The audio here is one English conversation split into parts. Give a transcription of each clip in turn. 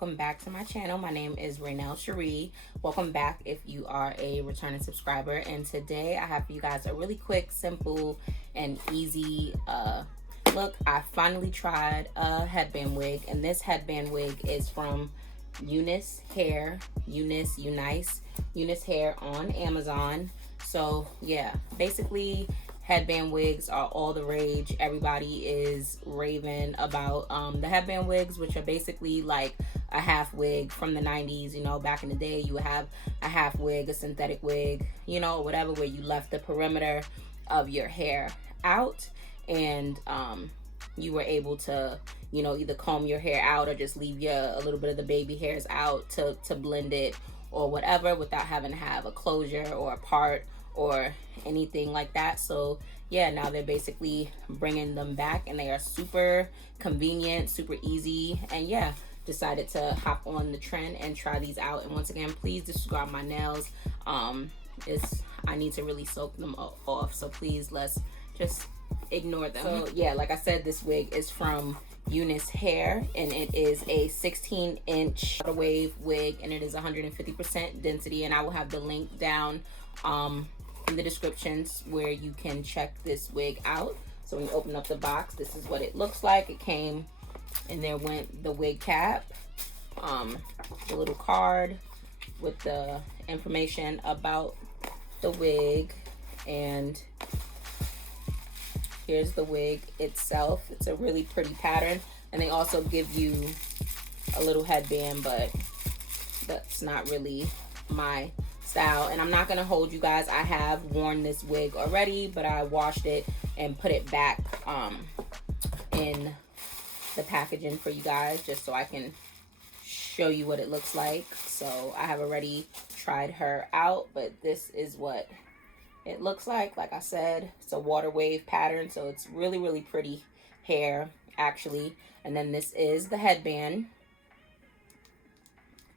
welcome back to my channel. My name is Raynell Sherri. Welcome back if you are a returning subscriber. And today I have for you guys a really quick, simple, and easy look. I finally tried a headband wig, and this headband wig is from Unice Hair, Unice Hair on Amazon. So yeah, basically headband wigs are all the rage. Everybody is raving about the headband wigs, which are basically like a half wig from the 90s. You know, back in the day, you would have a half wig, a synthetic wig, you know, whatever, where you left the perimeter of your hair out, and you were able to, you know, either comb your hair out or just leave a little bit of the baby hairs out to blend it or whatever, without having to have a closure or a part or anything like that. So yeah, now they're basically bringing them back, and they are super convenient, super easy, and yeah, decided to hop on the trend and try these out. And once again, please disregard my nails. I need to really soak them off, so please let's just ignore them. So yeah, like I said, this wig is from Unice Hair, and it is a 16-inch water wave wig, and it is 150% density, and I will have the link down in the descriptions where you can check this wig out. So when you open up the box, this is what it looks like. It came, and there went the wig cap, the little card with the information about the wig, and here's the wig itself. It's a really pretty pattern, and they also give you a little headband, but that's not really my style. And I'm not gonna hold you guys, I have worn this wig already, but I washed it and put it back in the packaging for you guys, just so I can show you what it looks like. So I have already tried her out, but this is what it looks like. Like I said, it's a water wave pattern, so it's really pretty hair actually. And then this is the headband.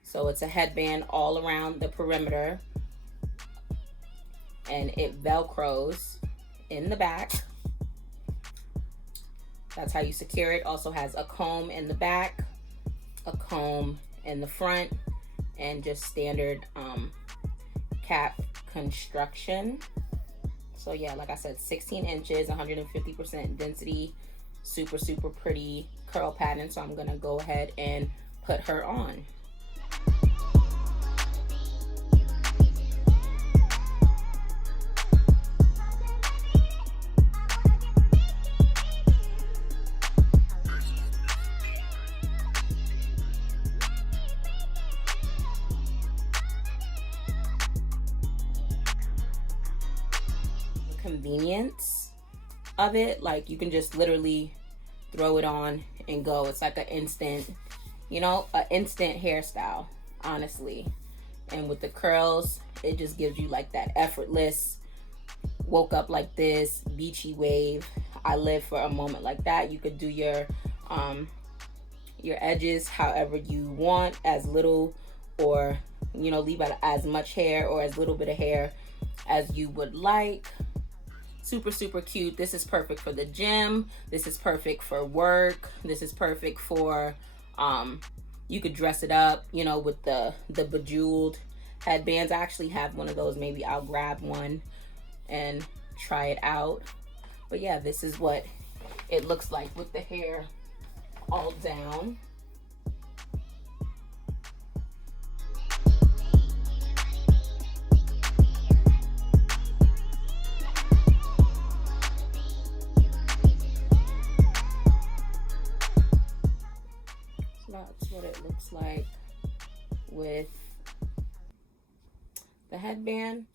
So it's a headband all around the perimeter, and it velcros in the back. That's how you secure it. Also has a comb in the back, a comb in the front, and just standard cap construction. So yeah, like I said, 16 inches, 150% density, super pretty curl pattern. So I'm gonna go ahead and put her on. Convenience of it, like you can just literally throw it on and go. It's like an instant, you know, an instant hairstyle, honestly. And with the curls, it just gives you like that effortless, woke up like this, beachy wave. I live for a moment like that. You could do your edges however you want, as little, or you know, leave out as much hair or as little bit of hair as you would like. Super cute. This is perfect for the gym. This is perfect for work. This is perfect for you could dress it up, you know, with the bejeweled headbands. I actually have one of those. Maybe I'll grab one and try it out. But yeah, this is what it looks like with the hair all down. That's what it looks like with the headband.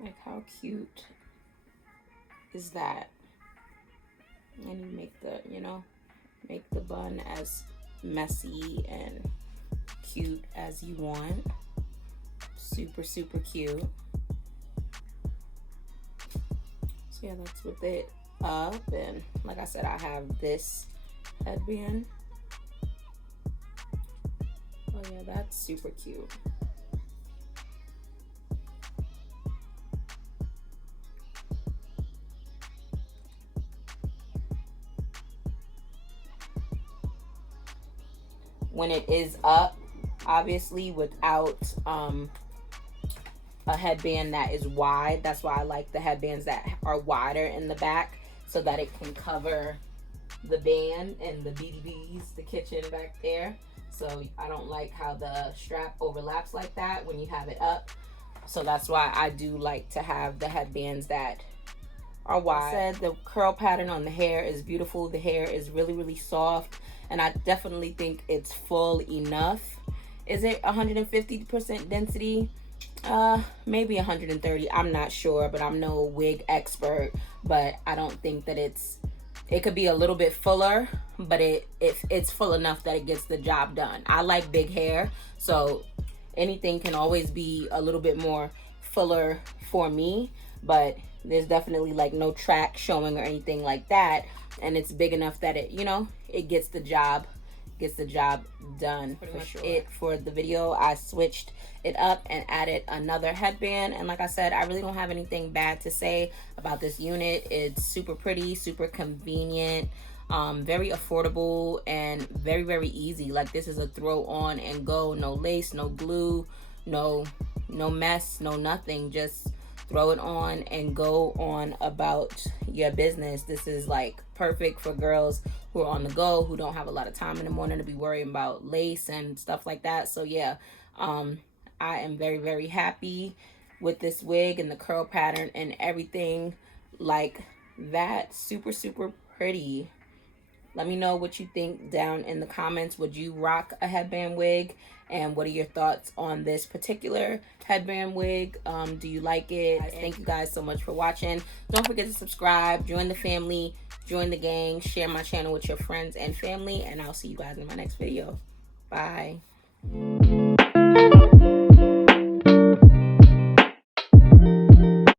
Like, how cute is that? And you make the, you know, make the bun as messy and cute as you want. Super cute. So yeah, that's with it up. And like I said, I have this headband. Oh yeah, that's super cute. when it is up, obviously without a headband that is wide. That's why I like the headbands that are wider in the back, so that it can cover the band and the BDBs, the kitchen back there. So I don't like how the strap overlaps like that when you have it up. So that's why I do like to have the headbands that are wide. I said the curl pattern on the hair is beautiful. The hair is really, really soft, and I definitely think it's full enough. Is it 150% density? Maybe 130. I'm not sure, but I'm no wig expert. But I don't think that it could be a little bit fuller, but it's full enough that it gets the job done. I like big hair, so anything can always be a little bit more fuller for me, but there's definitely like no track showing or anything like that, and it's big enough that it, you know, it gets the job done. Pretty much it for the video. I switched it up and added another headband, and like I said, I really don't have anything bad to say about this unit. It's super pretty, super convenient, very affordable, and very, very easy. Like, this is a throw on and go. No lace, no glue, no mess, no nothing. Just throw it on and go on about your business. This is like perfect for girls who are on the go, who don't have a lot of time in the morning to be worrying about lace and stuff like that. So yeah, I am very, very happy with this wig and the curl pattern and everything like that. Super, super pretty. Let me know what you think down in the comments. Would you rock a headband wig? And what are your thoughts on this particular headband wig? Do you like it? Thank you guys so much for watching. Don't forget to subscribe, join the family, join the gang, share my channel with your friends and family, and I'll see you guys in my next video. Bye.